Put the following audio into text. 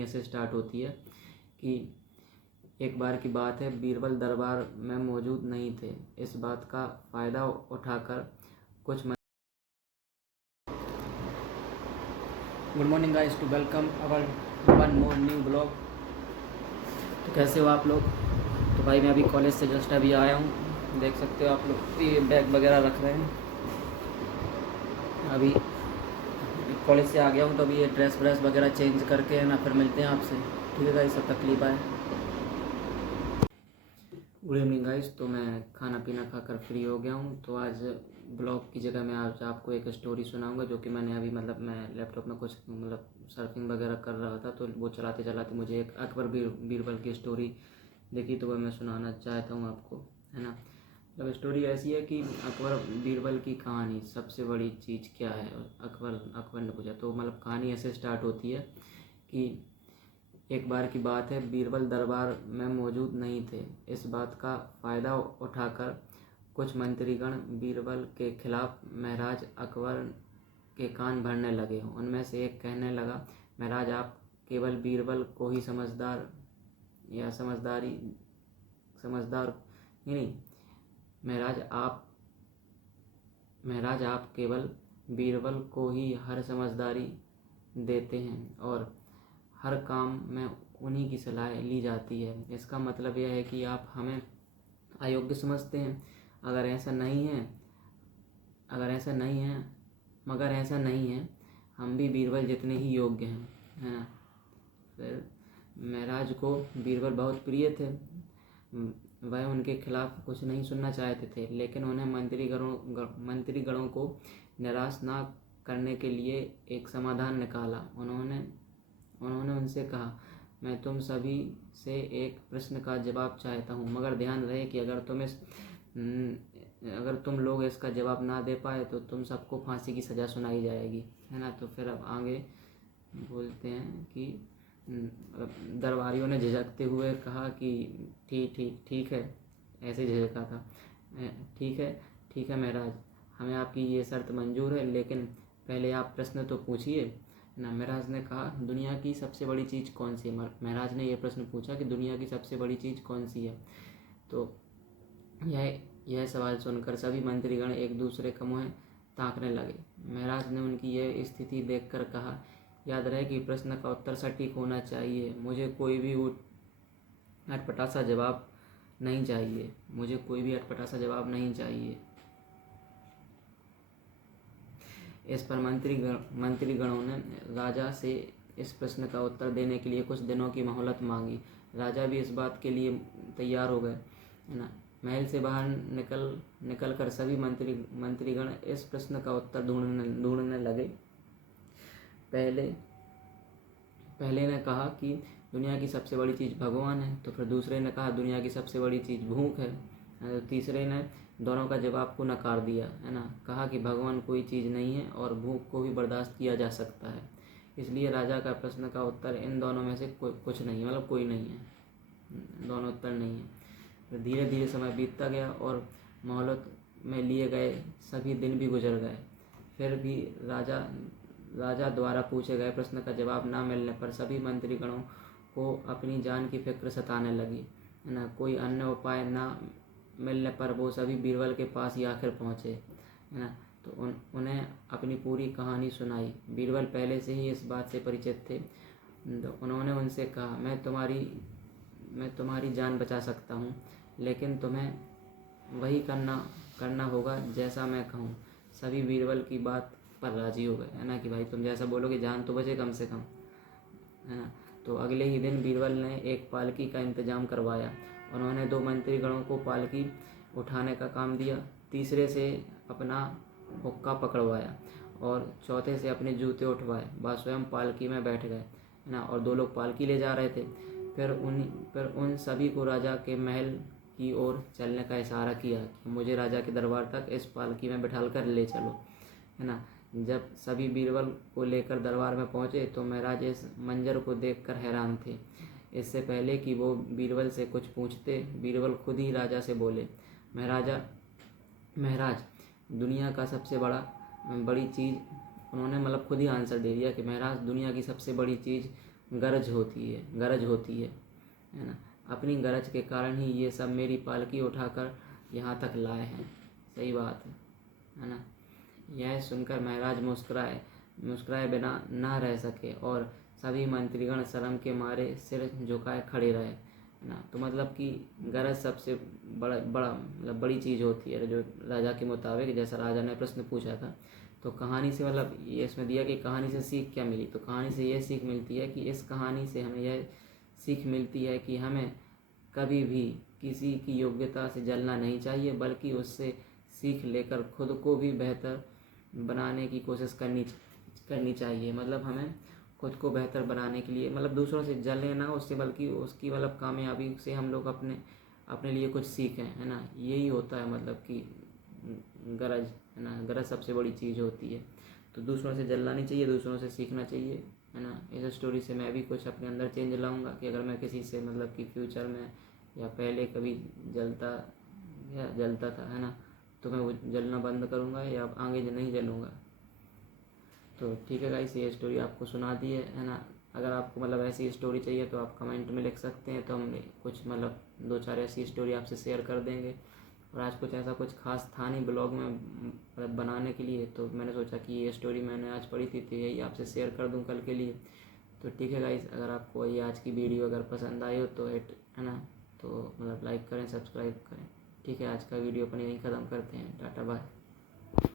कहानी ऐसे स्टार्ट होती है कि एक बार की बात है, बीरबल दरबार में मौजूद नहीं थे। इस बात का फ़ायदा उठाकर कुछ good morning guys, to welcome our one more new blog. तो कैसे हो आप लोग? तो भाई मैं अभी कॉलेज से जस्ट अभी आया हूँ, देख सकते हो आप लोग, ये बैग वगैरह रख रहे हैं। अभी कॉलेज से आ गया हूँ तो अभी ये ड्रेस व्रेस वगैरह चेंज करके है ना, फिर मिलते हैं आपसे। ठीक है गाइस, सब तकलीफ आए। Good evening guys. तो मैं खाना पीना खाकर फ्री हो गया हूँ। तो आज ब्लॉग की जगह मैं आज आपको एक स्टोरी सुनाऊंगा, जो कि मैंने अभी मैं लैपटॉप में कुछ सर्फिंग वगैरह कर रहा था, तो वो चलाते चलाते मुझे एक अकबर बीरबल की स्टोरी देखी, तो वह मैं सुनाना चाहता हूँ आपको, है ना। स्टोरी ऐसी है कि अकबर बीरबल की कहानी, सबसे बड़ी चीज़ क्या है। अकबर ने पूछा। तो कहानी ऐसे स्टार्ट होती है कि एक बार की बात है, बीरबल दरबार में मौजूद नहीं थे। इस बात का फ़ायदा उठाकर कुछ मंत्रीगण बीरबल के खिलाफ महाराज अकबर के कान भरने लगे। उनमें से एक कहने लगा, महाराज आप केवल बीरबल को ही समझदार ही नहीं, महाराज आप केवल बीरबल को ही हर समझदारी देते हैं और हर काम में उन्हीं की सलाह ली जाती है। इसका मतलब यह है कि आप हमें अयोग्य समझते हैं। मगर ऐसा नहीं है, हम भी बीरबल जितने ही योग्य हैं, है ना। फिर महाराज को बीरबल बहुत प्रिय थे। वह उनके खिलाफ कुछ नहीं सुनना चाहते थे, लेकिन उन्हें मंत्रीगणों को निराश ना करने के लिए एक समाधान निकाला। उन्होंने उनसे कहा, मैं तुम सभी से एक प्रश्न का जवाब चाहता हूँ, मगर ध्यान रहे कि अगर तुम लोग इसका जवाब ना दे पाए तो तुम सबको फांसी की सज़ा सुनाई जाएगी, है ना। तो फिर अब आगे बोलते हैं कि दरबारियों ने झिझकते हुए कहा कि ठीक है, ऐसे झिझका था। ठीक है महाराज, हमें आपकी ये शर्त मंजूर है, लेकिन पहले आप प्रश्न तो पूछिए ना। महाराज ने कहा, दुनिया की सबसे बड़ी चीज़ कौन सी है। महाराज ने यह प्रश्न पूछा कि दुनिया की सबसे बड़ी चीज़ कौन सी है। तो यह सवाल सुनकर सभी मंत्रीगण एक दूसरे का मुँह ताकने लगे। महाराज ने उनकी यह स्थिति देखकर कहा, याद रहे कि प्रश्न का उत्तर सटीक होना चाहिए। मुझे कोई भी अटपटा सा जवाब नहीं चाहिए। इस पर मंत्रीगणों ने राजा से इस प्रश्न का उत्तर देने के लिए कुछ दिनों की मोहलत मांगी। राजा भी इस बात के लिए तैयार हो गए, है ना। महल से बाहर निकल कर सभी मंत्रीगण इस प्रश्न का उत्तर ढूंढने लगे। पहले ने कहा कि दुनिया की सबसे बड़ी चीज़ भगवान है, तो फिर दूसरे ने कहा दुनिया की सबसे बड़ी चीज़ भूख है, तो तीसरे ने दोनों का जवाब को नकार दिया, है ना। कहा कि भगवान कोई चीज़ नहीं है और भूख को भी बर्दाश्त किया जा सकता है। इसलिए राजा का प्रश्न का उत्तर इन दोनों में से कुछ नहीं, कोई नहीं है, दोनों उत्तर नहीं है। फिर धीरे धीरे समय बीतता गया और मोहलत में लिए गए सभी दिन भी गुजर गए। फिर भी राजा द्वारा पूछे गए प्रश्न का जवाब न मिलने पर सभी मंत्रीगणों को अपनी जान की फिक्र सताने लगी, है ना। कोई अन्य उपाय न मिलने पर वो सभी बीरबल के पास ही आखिर पहुँचे, है ना। तो उन्हें अपनी पूरी कहानी सुनाई। बीरबल पहले से ही इस बात से परिचित थे। तो उन्होंने उनसे कहा, मैं तुम्हारी जान बचा सकता हूँ, लेकिन तुम्हें वही करना होगा जैसा मैं कहूँ। सभी बीरबल की बात पर राजी हो गए, है ना, कि भाई तुम जैसा बोलोगे जान तो बचे कम से कम, है ना। तो अगले ही दिन बीरबल ने एक पालकी का इंतजाम करवाया। उन्होंने 2 मंत्रीगणों को पालकी उठाने का काम दिया, तीसरे से अपना हुक्का पकड़वाया और चौथे से अपने जूते उठवाए। वह स्वयं पालकी में बैठ गए, है ना, और 2 लोग पालकी ले जा रहे थे। फिर उन सभी को राजा के महल की ओर चलने का इशारा किया कि मुझे राजा के दरबार तक इस पालकी में बिठालकर ले चलो, है ना। जब सभी बीरबल को लेकर दरबार में पहुंचे तो महाराज इस मंजर को देखकर हैरान थे। इससे पहले कि वो बीरबल से कुछ पूछते, बीरबल खुद ही राजा से बोले, महाराज दुनिया का सबसे बड़ी चीज़। उन्होंने खुद ही आंसर दे दिया कि महाराज दुनिया की सबसे बड़ी चीज़ गरज होती है ना। अपनी गरज के कारण ही ये सब मेरी पालकी उठाकर यहाँ तक लाए हैं। सही बात है ना। यह सुनकर महाराज मुस्कुराए बिना न रह सके और सभी मंत्रीगण शर्म के मारे सिर झुकाए खड़े रहे, है ना। तो मतलब कि गरज सबसे मतलब बड़ी चीज़ होती है। जो राजा के मुताबिक, जैसा राजा ने प्रश्न पूछा था, तो कहानी से मतलब ये इसमें दिया कि कहानी से सीख क्या मिली। तो कहानी से यह सीख मिलती है कि इस कहानी से हमें यह सीख मिलती है कि हमें कभी भी किसी की योग्यता से जलना नहीं चाहिए, बल्कि उससे सीख लेकर खुद को भी बेहतर बनाने की कोशिश करनी चाहिए। मतलब हमें खुद को बेहतर बनाने के लिए मतलब दूसरों से जलें ना उससे, बल्कि उसकी मतलब कामयाबी से हम लोग अपने लिए कुछ सीखें, है ना। यही होता है मतलब कि गरज, है ना। गरज सबसे बड़ी चीज़ होती है। तो दूसरों से जलना नहीं चाहिए, दूसरों से सीखना चाहिए, है ना। इस स्टोरी से मैं भी कुछ अपने अंदर चेंज लाऊंगा कि अगर मैं किसी से मतलब कि फ्यूचर में या पहले कभी जलता था, है ना, तो मैं वो जलना बंद करूँगा या आगे नहीं जलूँगा। तो ठीक है गाइस, ये स्टोरी आपको सुना दी है ना। अगर आपको मतलब ऐसी स्टोरी चाहिए तो आप कमेंट में लिख सकते हैं, तो हम कुछ मतलब 2-4 ऐसी स्टोरी आपसे शेयर कर देंगे। और आज कुछ ऐसा कुछ खास था नहीं ब्लॉग में मतलब बनाने के लिए, तो मैंने सोचा कि ये स्टोरी मैंने आज पढ़ी थी तो यही आपसे शेयर कर दूं कल के लिए। तो ठीक है गाइस, अगर आपको ये आज की वीडियो अगर पसंद आई हो तो है ना, तो मतलब लाइक करें, सब्सक्राइब करें। ठीक है, आज का वीडियो अपन यहीं ख़त्म करते हैं। Tata bye.